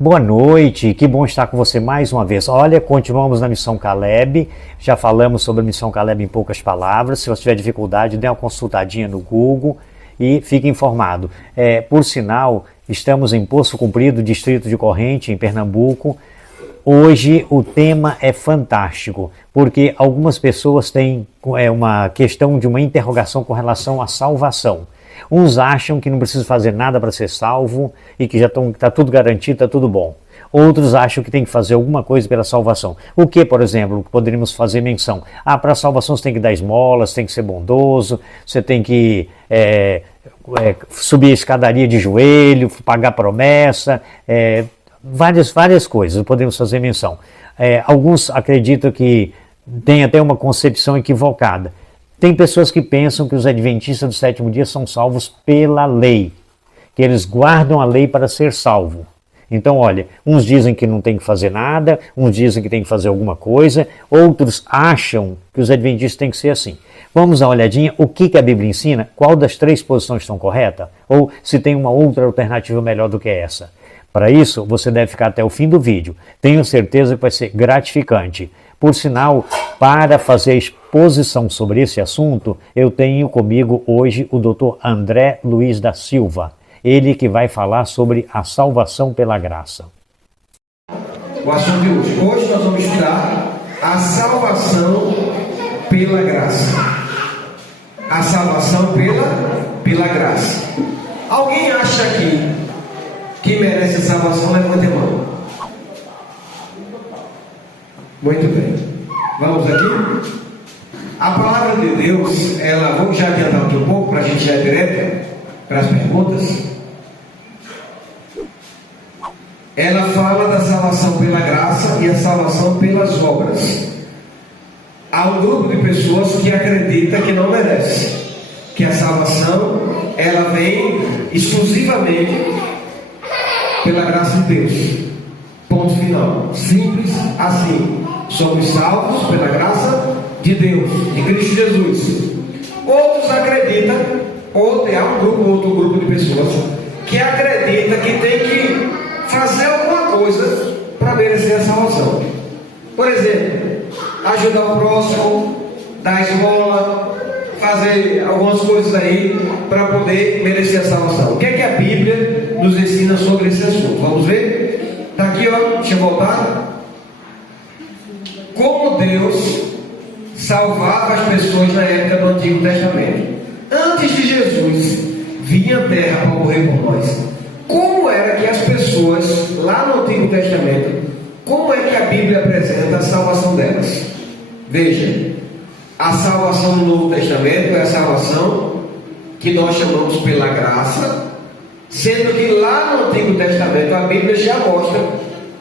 Boa noite, que bom estar com você mais uma vez. Olha, continuamos na Missão Caleb, já falamos sobre a Missão Caleb em poucas palavras. Se você tiver dificuldade, dê uma consultadinha no Google e fique informado. Por sinal, estamos em Poço Comprido, distrito de Corrente, em Pernambuco. Hoje o tema é fantástico, porque algumas pessoas têm uma questão de uma interrogação com relação à salvação. Uns acham que não precisa fazer nada para ser salvo e que já está tudo garantido, está tudo bom. Outros acham que tem que fazer alguma coisa pela salvação. O que, por exemplo, poderíamos fazer menção? Para a salvação você tem que dar esmolas, tem que ser bondoso, você tem que subir a escadaria de joelho, pagar promessa, várias coisas podemos fazer menção. Alguns acreditam que tem até uma concepção equivocada. Tem pessoas que pensam que os adventistas do sétimo dia são salvos pela lei, que eles guardam a lei para ser salvo. Então, olha, uns dizem que não tem que fazer nada, uns dizem que tem que fazer alguma coisa, outros acham que os adventistas têm que ser assim. Vamos dar uma olhadinha o que a Bíblia ensina, qual das três posições estão corretas, ou se tem uma outra alternativa melhor do que essa. Para isso, você deve ficar até o fim do vídeo. Tenho certeza que vai ser gratificante. Por sinal, para fazer a exposição sobre esse assunto, eu tenho comigo hoje o Dr. André Luiz da Silva. Ele que vai falar sobre a salvação pela graça. O assunto de hoje. Hoje nós vamos estudar a salvação pela graça. A salvação pela graça. Alguém acha aqui que merece a salvação? Levante a mão. Muito bem. Vamos aqui? A palavra de Deus, vou já adiantar aqui um pouco para a gente já ir direto para as perguntas. Ela fala da salvação pela graça e a salvação pelas obras. Há um grupo de pessoas que acredita que não merece, que a salvação ela vem exclusivamente pela graça de Deus. Ponto final. Simples assim. Somos salvos pela graça de Deus, de Cristo Jesus. Outros acreditam, há outro grupo de pessoas que acredita que tem que fazer alguma coisa para merecer a salvação. Por exemplo, ajudar o próximo, dar esmola, fazer algumas coisas aí para poder merecer a salvação. O que é que a Bíblia nos ensina sobre esse assunto? Vamos ver? Está aqui, deixa eu voltar. Como Deus salvava as pessoas na época do Antigo Testamento. Antes de Jesus vir à terra para morrer por nós, como era que as pessoas lá no Antigo Testamento, como é que a Bíblia apresenta a salvação delas? Veja, a salvação no Novo Testamento é a salvação que nós chamamos pela graça, sendo que lá no Antigo Testamento a Bíblia já mostra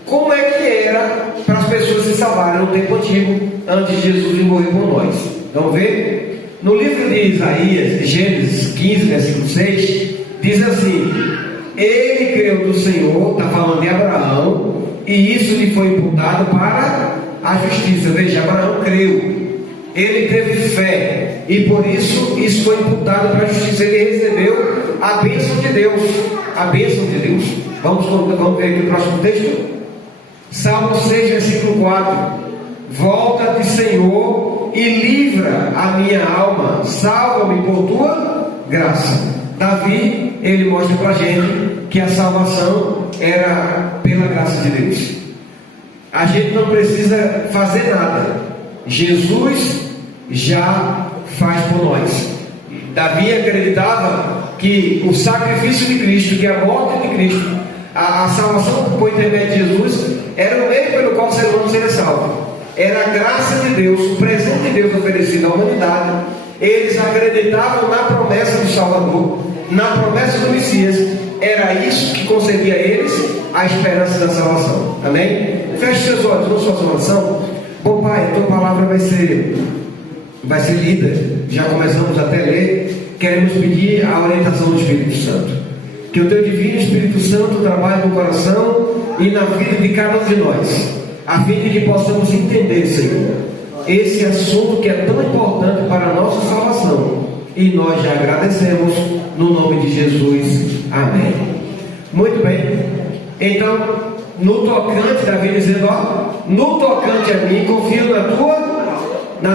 como é que era para as pessoas se salvarem no tempo antigo, antes de Jesus vir morrer por nós. Vamos ver? No livro de Isaías, de Gênesis 15, versículo 6, diz assim: ele creu no Senhor, está falando de Abraão, e isso lhe foi imputado para a justiça. Veja, Abraão creu, ele teve fé, e por isso foi imputado para a justiça. Ele recebeu a bênção de Deus. A bênção de Deus. Vamos ver aqui o próximo texto. Salmo 6, versículo 4: volta-te, Senhor, e livra a minha alma, salva-me por tua graça. Davi, ele mostra para a gente que a salvação era pela graça de Deus. A gente não precisa fazer nada, Jesus já faz por nós. Davi acreditava que o sacrifício de Cristo, que a morte de Cristo, a salvação por intermédio de Jesus, era o meio pelo qual o ser humano seria salvo. Era a graça de Deus, o presente de Deus oferecido à humanidade. Eles acreditavam na promessa do Salvador, na promessa do Messias. Era isso que concedia a eles a esperança da salvação. Amém? Feche seus olhos, não sua oração. Bom Pai, a tua palavra vai ser lida. Já começamos até a ler. Queremos pedir a orientação do Espírito Santo. Que o teu divino Espírito Santo trabalhe no coração e na vida de cada um de nós, a fim de que possamos entender, Senhor, esse assunto que é tão importante para a nossa salvação. E nós já agradecemos no nome de Jesus. Amém. Muito bem. Então, no tocante, Davi dizendo, ó, no tocante a mim, confio na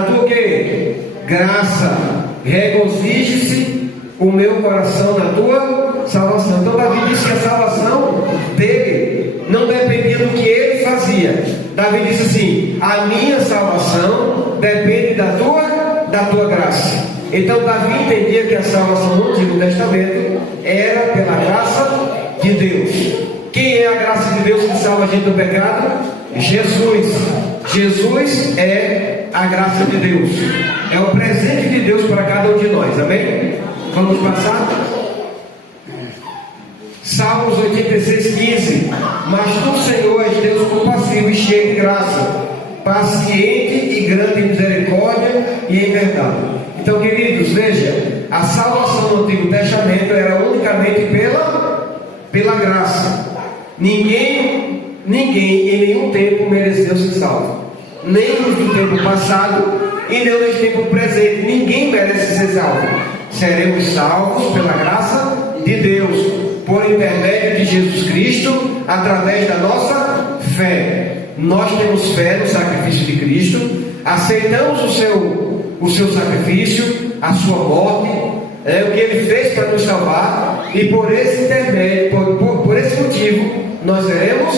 tua quê? Graça, regozije-se o meu coração na tua salvação. Então Davi disse que a salvação dele não dependia do que ele fazia. Davi disse assim: a minha salvação depende da tua graça. Então Davi entendia que a salvação no Antigo Testamento era pela graça de Deus. Quem é a graça de Deus que salva a gente do pecado? Jesus. Jesus é a graça de Deus. É o presente de Deus para cada um de nós. Amém? Vamos passar? Salmos 86:15. Mas tu, Senhor, és Deus compassivo e cheio de graça, paciente e grande em misericórdia e em verdade. Então, queridos, veja, a salvação no Antigo Testamento era unicamente pela graça. Ninguém em nenhum tempo mereceu ser salvo. Nem no tempo passado e nem nesse tempo presente. Ninguém merece ser salvo. Seremos salvos pela graça de Deus, por intermédio de Jesus Cristo, através da nossa fé. Nós temos fé no sacrifício de Cristo, aceitamos o seu sacrifício, a sua morte, o que Ele fez para nos salvar, e por esse intermédio, por esse motivo, nós seremos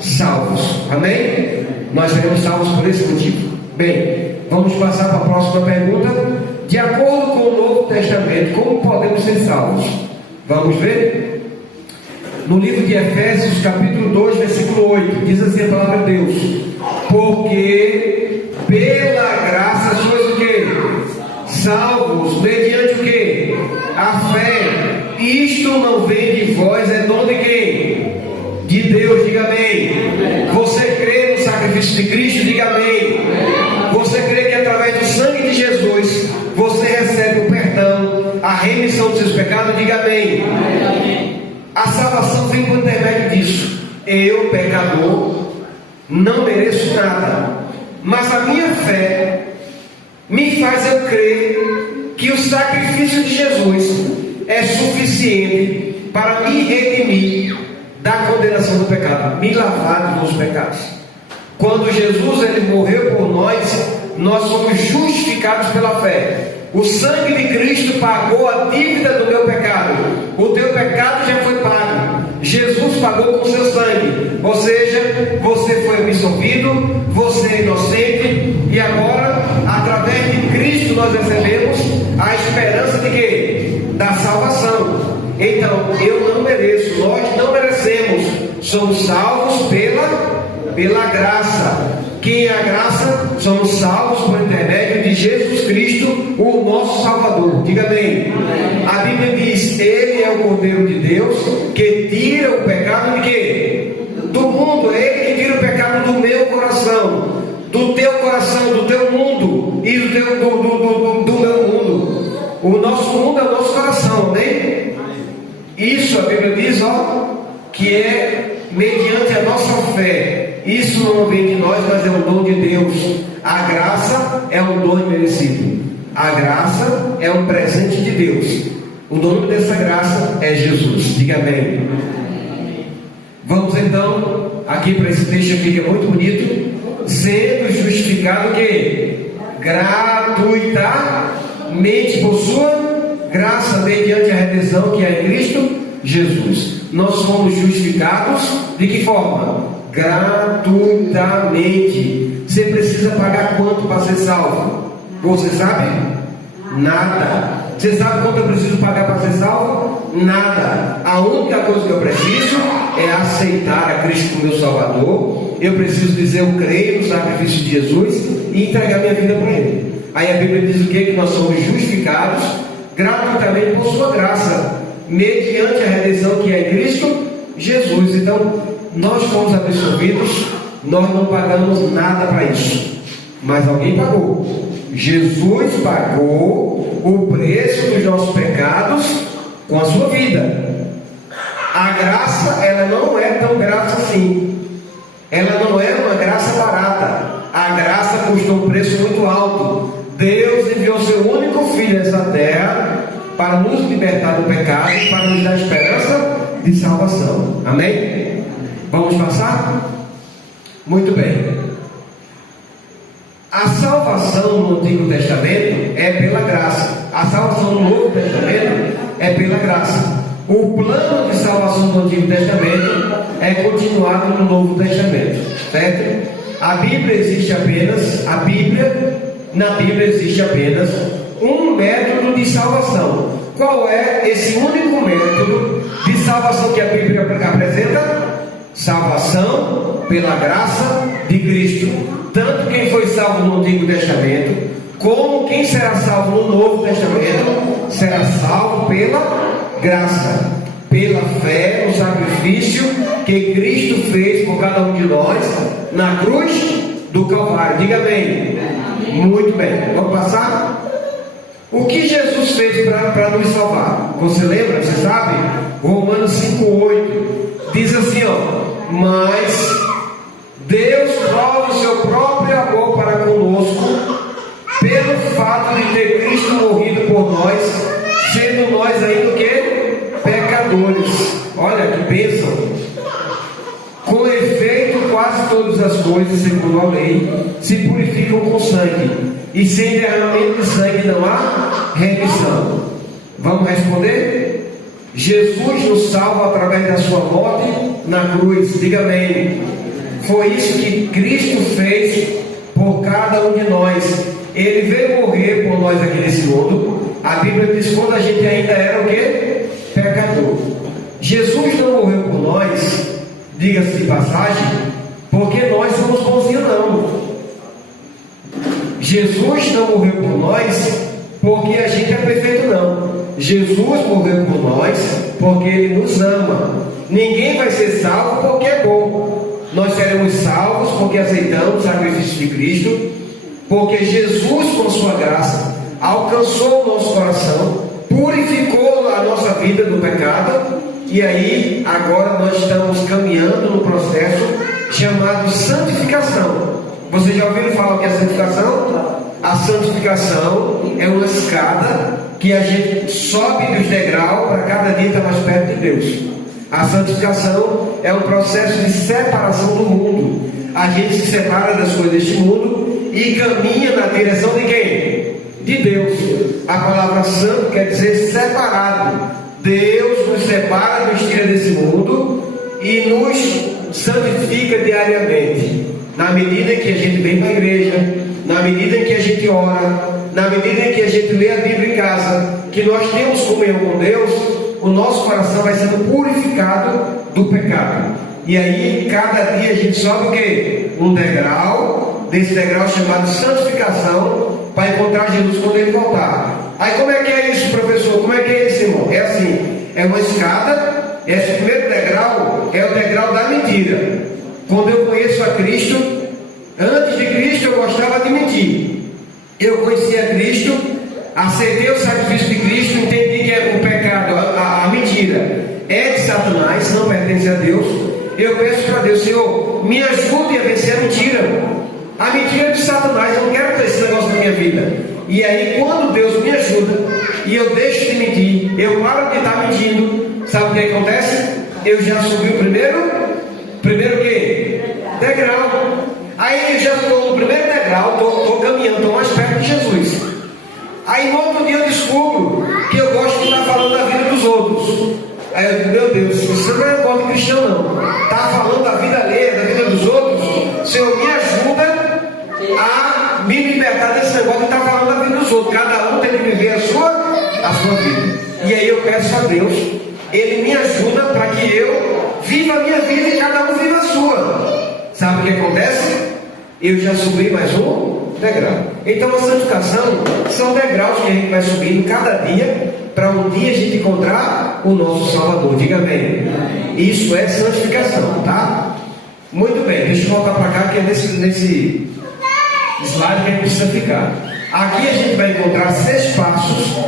salvos. Amém? Nós seremos salvos por esse motivo. Bem, vamos passar para a próxima pergunta. De acordo com o Novo Testamento, como podemos ser salvos? Vamos ver? No livro de Efésios, capítulo 2, versículo 8, diz assim a palavra de Deus: porque pela graça sois o quê? Salvos, mediante o quê? A fé. Isto não vem de vós, é dom de quem? De Deus. Diga amém. Você crê no sacrifício de Cristo? Diga amém. Você crê que através do sangue de Jesus você recebe o perdão, a remissão dos seus pecados? Diga amém. A salvação vem por intermédio disso. Eu, pecador, não mereço nada, mas a minha fé me faz eu crer que o sacrifício de Jesus é suficiente para me redimir da condenação do pecado, me lavar dos meus pecados. Quando Jesus ele morreu por nós somos justificados pela fé. O sangue de Cristo pagou a dívida do meu pecado. O teu pecado já foi pago. Jesus pagou com o seu sangue. Ou seja, você foi absolvido, você é inocente, e agora, através de Cristo, nós recebemos a esperança de quê? Da salvação. Então, eu não mereço, nós não merecemos, somos salvos pela graça. Quem é a graça? Somos salvos por intermédio de Jesus Cristo, o nosso Salvador. Diga bem. A Bíblia diz: Ele é o Cordeiro de Deus que tira o pecado de quê? Do mundo. É Ele que tira o pecado do meu coração, do teu coração, do teu mundo e do meu mundo. O nosso mundo é o nosso coração, amém? Isso a Bíblia diz, que é mediante a nossa fé. Isso não vem de nós, mas é um dom de Deus. A graça é um dom imerecido. A graça é um presente de Deus. O nome dessa graça é Jesus. Diga amém. Vamos então aqui para esse texto aqui que é muito bonito. Sendo justificado que gratuitamente por sua graça, mediante a redenção que é em Cristo Jesus. Nós somos justificados de que forma? Gratuitamente. Você precisa pagar quanto para ser salvo? Você sabe? Nada. Você sabe quanto eu preciso pagar para ser salvo? Nada. A única coisa que eu preciso é aceitar a Cristo como meu Salvador. Eu preciso dizer: eu creio no sacrifício de Jesus e entregar minha vida para Ele. Aí a Bíblia diz o quê? Que nós somos justificados gratuitamente por sua graça, mediante a redenção que é em Cristo Jesus. Então, nós fomos absolvidos, nós não pagamos nada para isso, mas alguém pagou. Jesus pagou o preço dos nossos pecados com a sua vida. A graça, ela não é tão graça assim. Ela não é uma graça barata. A graça custou um preço muito alto. Deus enviou seu único Filho nessa terra para nos libertar do pecado e para nos dar esperança de salvação. Amém? Vamos passar? Muito bem. A salvação no Antigo Testamento é pela graça. A salvação no Novo Testamento é pela graça. O plano de salvação do Antigo Testamento é continuado no Novo Testamento, certo? Na Bíblia existe apenas um método de salvação. Qual é esse único método de salvação que a Bíblia apresenta? Salvação pela graça de Cristo. Tanto quem foi salvo no Antigo Testamento, como quem será salvo no Novo Testamento, será salvo pela graça, pela fé no sacrifício que Cristo fez por cada um de nós na cruz do Calvário. Diga amém. Muito bem, vamos passar? O que Jesus fez para nos salvar? Você lembra? Você sabe? Romanos 5,8 diz assim, mas Deus prova o seu próprio amor para conosco pelo fato de ter Cristo morrido por nós, sendo nós ainda o quê? Pecadores. Olha que bênção. Com efeito, quase todas as coisas, segundo a lei, se purificam com sangue, e sem derramamento de sangue não há remissão. Vamos responder? Jesus nos salva através da sua morte na cruz. Diga amém. Foi isso que Cristo fez por cada um de nós. Ele veio morrer por nós aqui nesse mundo. A Bíblia diz que quando a gente ainda era o quê? Pecador. Jesus não morreu por nós, diga-se de passagem, porque nós somos bonzinhos, não. Jesus não morreu por nós porque a gente é perfeito, não. Jesus morreu por nós porque Ele nos ama. Ninguém vai ser salvo porque é bom. Nós seremos salvos porque aceitamos o sacrifício de Cristo, porque Jesus, com sua graça, alcançou o nosso coração, purificou a nossa vida do pecado, e aí agora nós estamos caminhando no processo chamado santificação. Vocês já ouviram falar o que é santificação? A santificação é uma escada que a gente sobe dos degraus para cada dia estar mais perto de Deus. A santificação é um processo de separação do mundo. A gente se separa das coisas deste mundo e caminha na direção de quem? De Deus. A palavra santo quer dizer separado. Deus nos separa, nos tira desse mundo e nos santifica diariamente. Na medida em que a gente vem para a igreja, na medida em que a gente ora, na medida em que a gente lê a Bíblia em casa, que nós temos comunhão com Deus, o nosso coração vai sendo purificado do pecado. E aí, cada dia a gente sobe o quê? Um degrau, desse degrau chamado santificação, para encontrar Jesus quando Ele voltar. Aí como é que é isso, professor? Como é que é isso, irmão? É assim, é uma escada. Esse primeiro degrau é o degrau da mentira. Quando eu conheço a Cristo, antes de Cristo eu gostava de mentir. Eu conhecia Cristo, aceitei o sacrifício de Cristo, entendi que o pecado, a mentira é de Satanás, não pertence a Deus. Eu peço para Deus, Senhor, me ajude a vencer a mentira. A mentira é de Satanás, eu não quero ter esse negócio na minha vida. E aí quando Deus me ajuda e eu deixo de mentir, eu paro de estar mentindo, sabe o que acontece? Eu já subi o primeiro o quê? Degrau. Aí eu já estou no primeiro degrau, estou caminhando, estou mais perto de Jesus. Aí no outro dia eu descubro que eu gosto de estar falando da vida dos outros. Aí eu digo, meu Deus, isso não é igual de cristão, não. Está falando da vida alheia, da vida dos outros. Senhor, me ajuda a me libertar desse negócio de estar falando da vida dos outros. Cada um tem que viver a sua vida. E aí eu peço a Deus, Ele me ajuda para que eu viva a minha vida e cada um viva a sua. Sabe o que acontece? Eu já subi mais um degrau. Então a santificação são degraus que a gente vai subindo cada dia, para um dia a gente encontrar o nosso Salvador. Diga amém. Isso é santificação, tá? Muito bem, deixa eu voltar para cá, que é nesse slide que a gente precisa ficar. Aqui a gente vai encontrar 6 passos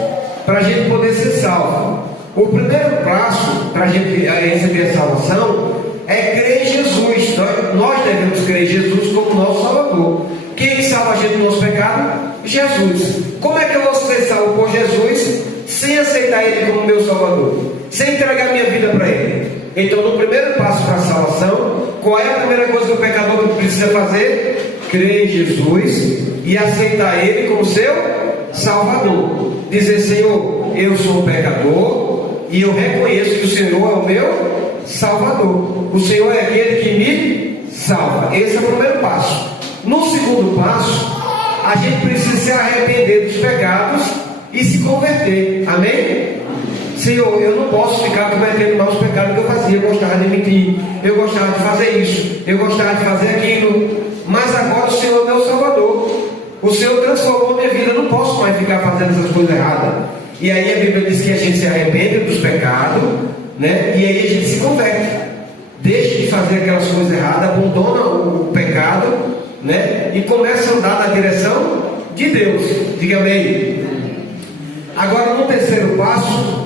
para a gente poder ser salvo. O primeiro passo para a gente receber a salvação é crer em Jesus. Nós devemos crer em Jesus como nosso Salvador. Quem é que salva a gente do nosso pecado? Jesus. Como é que eu vou ser salvo por Jesus sem aceitar Ele como meu Salvador? Sem entregar minha vida para Ele? Então, no primeiro passo para a salvação Qual é a primeira coisa que o pecador precisa fazer? Crer em Jesus e aceitar Ele como seu Salvador. Dizer: Senhor, eu sou um pecador e eu reconheço que o Senhor é o meu Salvador. O Senhor é aquele que me salva. Esse é o primeiro passo. No segundo passo, a gente precisa se arrepender dos pecados e se converter. Amém? Senhor, eu não posso ficar cometendo maus pecados que eu fazia. Eu gostava de mentir, eu gostava de fazer isso, eu gostava de fazer aquilo. Mas agora o Senhor é meu Salvador. O Senhor transformou minha vida. Eu não posso mais ficar fazendo essas coisas erradas. E aí a Bíblia diz que a gente se arrepende dos pecados, né? E aí a gente se converte. Deixa de fazer aquelas coisas erradas, abandona o pecado, né? E começa a andar na direção de Deus. Diga amém. Agora, no terceiro passo,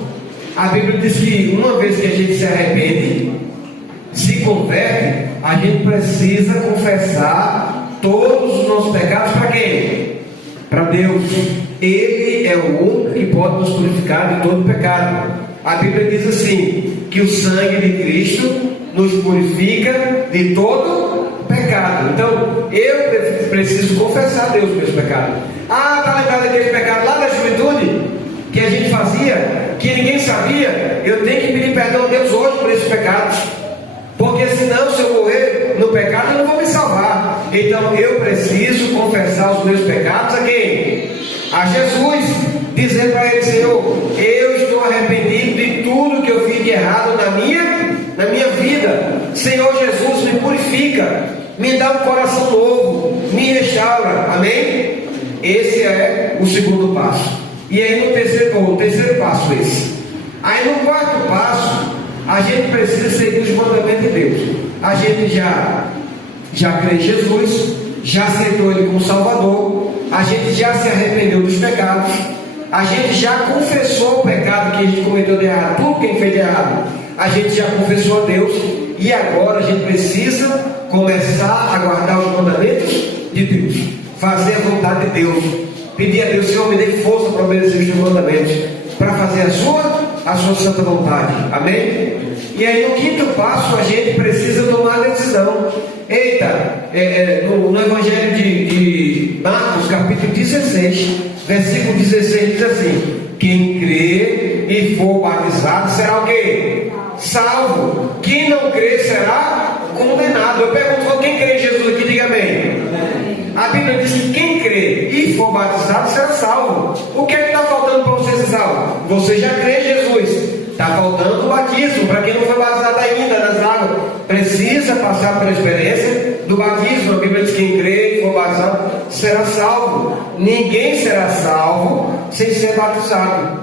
a Bíblia diz que uma vez que a gente se arrepende, se converte, a gente precisa confessar todos os nossos pecados para quem? Para Deus. Ele é o único que pode nos purificar de todo pecado. A Bíblia diz assim, que o sangue de Cristo nos purifica de todo pecado. Então, eu preciso confessar a Deus os meus pecados. Tá lembrado daquele pecado lá da juventude? Que a gente fazia, que ninguém sabia? Eu tenho que pedir perdão a Deus hoje por esses pecados. Porque senão, se eu morrer no pecado, eu não vou me salvar. Então, eu preciso confessar os meus pecados a quem? A Jesus. Dizer para Ele: Senhor, eu estou arrependido de tudo que eu fiz de errado na minha vida. Senhor Jesus, me purifica, me dá um coração novo, me restaura. Amém? Esse é o segundo passo. E aí no terceiro passo esse. Aí no quarto passo, a gente precisa seguir os mandamentos de Deus. A gente já crê em Jesus, já aceitou Ele como Salvador, a gente já se arrependeu dos pecados, a gente já confessou o pecado que a gente cometeu de errado, tudo que a gente fez de errado, a gente já confessou a Deus, e agora a gente precisa começar a guardar os mandamentos de Deus, fazer a vontade de Deus, pedir a Deus: Senhor, me dê força para obedecer os teus mandamentos, para fazer a sua santa vontade. Amém? E aí no quinto passo, a gente precisa tomar a decisão. No Evangelho de Marcos, capítulo 16, versículo 16, diz assim: quem crê e for batizado será o quê? Salvo. Quem não crê será condenado. Eu pergunto: quem crê em Jesus aqui, diga amém. A Bíblia diz que quem crê e for batizado será salvo. O que é que está faltando para você ser salvo? Você já crê em Jesus. Está faltando o batismo. Para quem não foi batizado ainda nas águas, precisa passar pela experiência do batismo. A Bíblia diz que quem crê e for batizado será salvo. Ninguém será salvo sem ser batizado.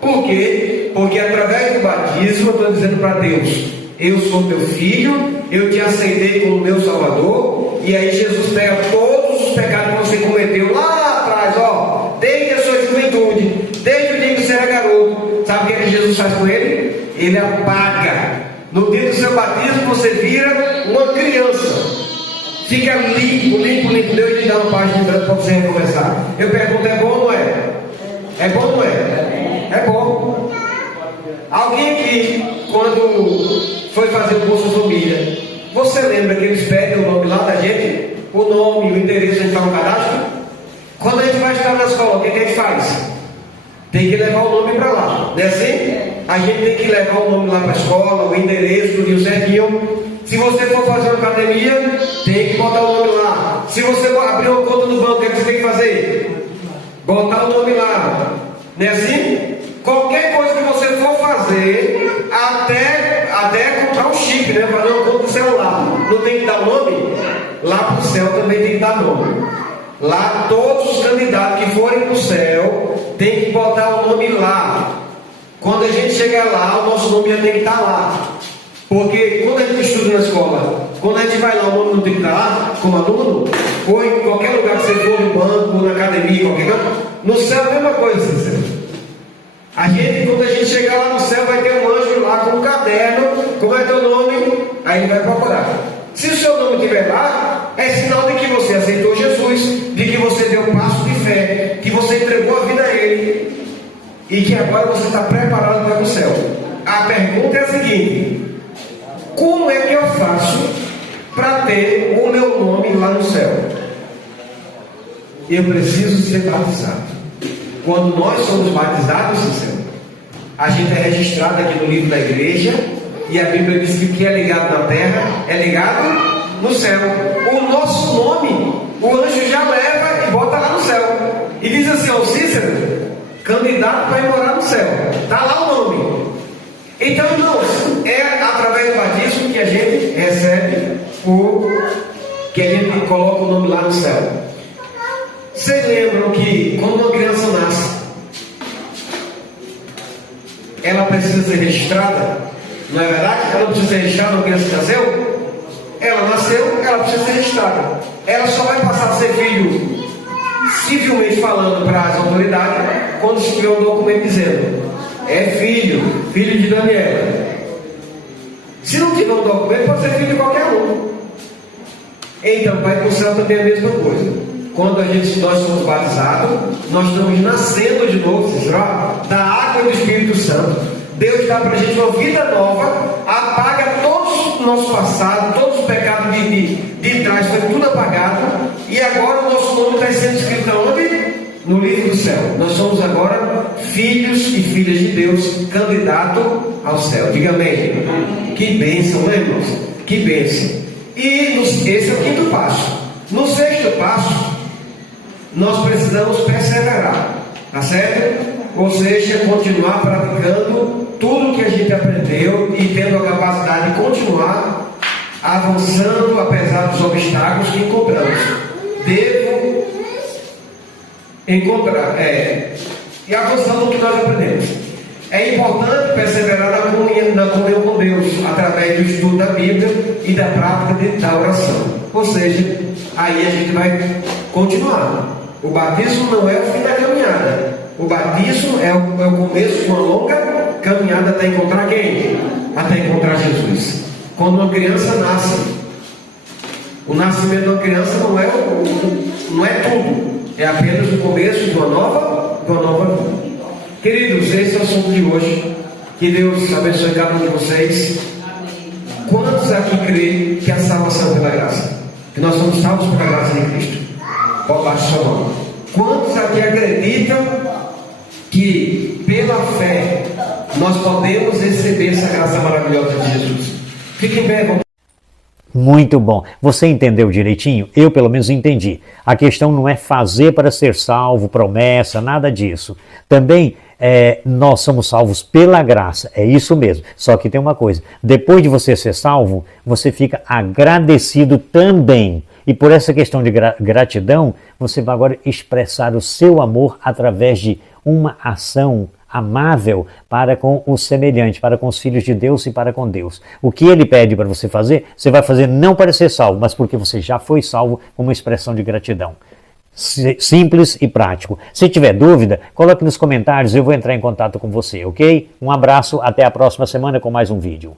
Por quê? Porque através do batismo eu estou dizendo para Deus: eu sou teu filho, eu te aceitei como meu Salvador. E aí Jesus pega todos os pecados que você cometeu lá atrás, desde a sua juventude, desde o dia que você era garoto. Sabe o que Jesus faz com ele? Ele apaga. No dia do seu batismo você vira uma criança. Fica limpo. Deus lhe dá uma paz de branco para você recomeçar. Eu pergunto: é bom ou não é? É bom ou não é? É bom. Alguém aqui, quando foi fazer o Bolsa Família, você lembra que eles pedem o nome lá da gente? O nome, o endereço, a gente faz um cadastro? Quando a gente vai estar na escola, o que a gente faz? Tem que levar o nome para lá, não é assim? A gente tem que levar o nome lá para a escola, o endereço, tudo certinho. Se você for fazer uma academia, tem que botar o nome lá. Se você abrir uma conta no banco, o que você tem que fazer? Botar o nome lá, não é assim? Qualquer coisa que você for fazer, até comprar um chip, né? Fazer uma conta no celular, não tem que dar o nome? Lá para o céu também tem que dar nome. Lá todos os candidatos que forem para o céu tem que botar o nome lá. Quando a gente chegar lá, o nosso nome já tem que estar lá. Porque quando a gente estuda na escola, quando a gente vai lá, o nome não tem que estar lá como aluno, ou em qualquer lugar que você for, no banco, na academia, qualquer coisa, no céu é a mesma coisa, sincero. Quando a gente chegar lá no céu, vai ter um anjo lá com um caderno, como é teu nome? Aí ele vai procurar. Se o seu nome estiver lá, é sinal de que você aceitou Jesus, de que você deu um passo de fé, que você entregou a vida a Ele, e que agora você está preparado para ir para o céu. A pergunta é a seguinte: como é que eu faço para ter o meu nome lá no céu? Eu preciso ser batizado. Quando nós somos batizados, a gente é registrado aqui no livro da igreja, e a Bíblia diz que o que é ligado na terra é ligado no céu. O nosso nome, o anjo já leva e bota lá no céu. E diz assim ao Cícero, candidato para ir morar no céu. Está lá o nome. Então, irmãos, é através do batismo que a gente recebe que a gente coloca o nome lá no céu. Vocês lembram que quando uma criança nasce, ela precisa ser registrada? Não é verdade? Ela precisa ser registrada, uma criança que nasceu? Ela nasceu, ela precisa ser registrada. Ela só vai passar a ser filho, civilmente falando, para as autoridades, quando se tiver um documento dizendo é filho de Daniela. Se não tiver um documento, pode ser filho de qualquer um. Então, Pai do céu também é a mesma coisa. Quando nós somos batizados, nós estamos nascendo de novo, da água do Espírito Santo. Deus dá para a gente uma vida nova, apaga todos o nosso passado, todos os pecados de trás, foi tudo apagado, e agora o nosso nome está sendo escrito onde? No livro do céu. Nós somos agora filhos e filhas de Deus, candidato ao céu. Diga amém. Que bênção, né, irmãos? Que bênção. E esse é o quinto passo. No sexto passo, nós precisamos perseverar, tá certo? Ou seja, continuar praticando tudo que a gente aprendeu e tendo a capacidade de continuar avançando apesar dos obstáculos que encontramos. Devo encontrar, e avançando no que nós aprendemos. É importante perseverar na comunhão com Deus, através do estudo da Bíblia e da prática da oração. Ou seja, aí a gente vai continuar. O batismo não é o fim da caminhada. O batismo é o começo de uma longa caminhada até encontrar quem? Até encontrar Jesus. Quando uma criança nasce, o nascimento de uma criança não é tudo. É apenas o começo de uma nova vida. Queridos, esse é o assunto de hoje. Que Deus abençoe cada um de vocês. Quantos aqui creem que a salvação é pela graça? Que nós somos salvos pela graça de Cristo? Pode baixar sua mão. Quantos aqui acreditam que pela fé nós podemos receber essa graça maravilhosa de Jesus? Fiquem bem, vamos. Muito bom. Você entendeu direitinho? Eu pelo menos entendi. A questão não é fazer para ser salvo, promessa, nada disso. Também nós somos salvos pela graça, é isso mesmo. Só que tem uma coisa, depois de você ser salvo, você fica agradecido também. E por essa questão de gratidão, você vai agora expressar o seu amor através de uma ação amável para com o semelhante, para com os filhos de Deus e para com Deus. O que ele pede para você vai fazer não para ser salvo, mas porque você já foi salvo, como uma expressão de gratidão. Simples e prático. Se tiver dúvida, coloque nos comentários, eu vou entrar em contato com você, ok? Um abraço, até a próxima semana com mais um vídeo.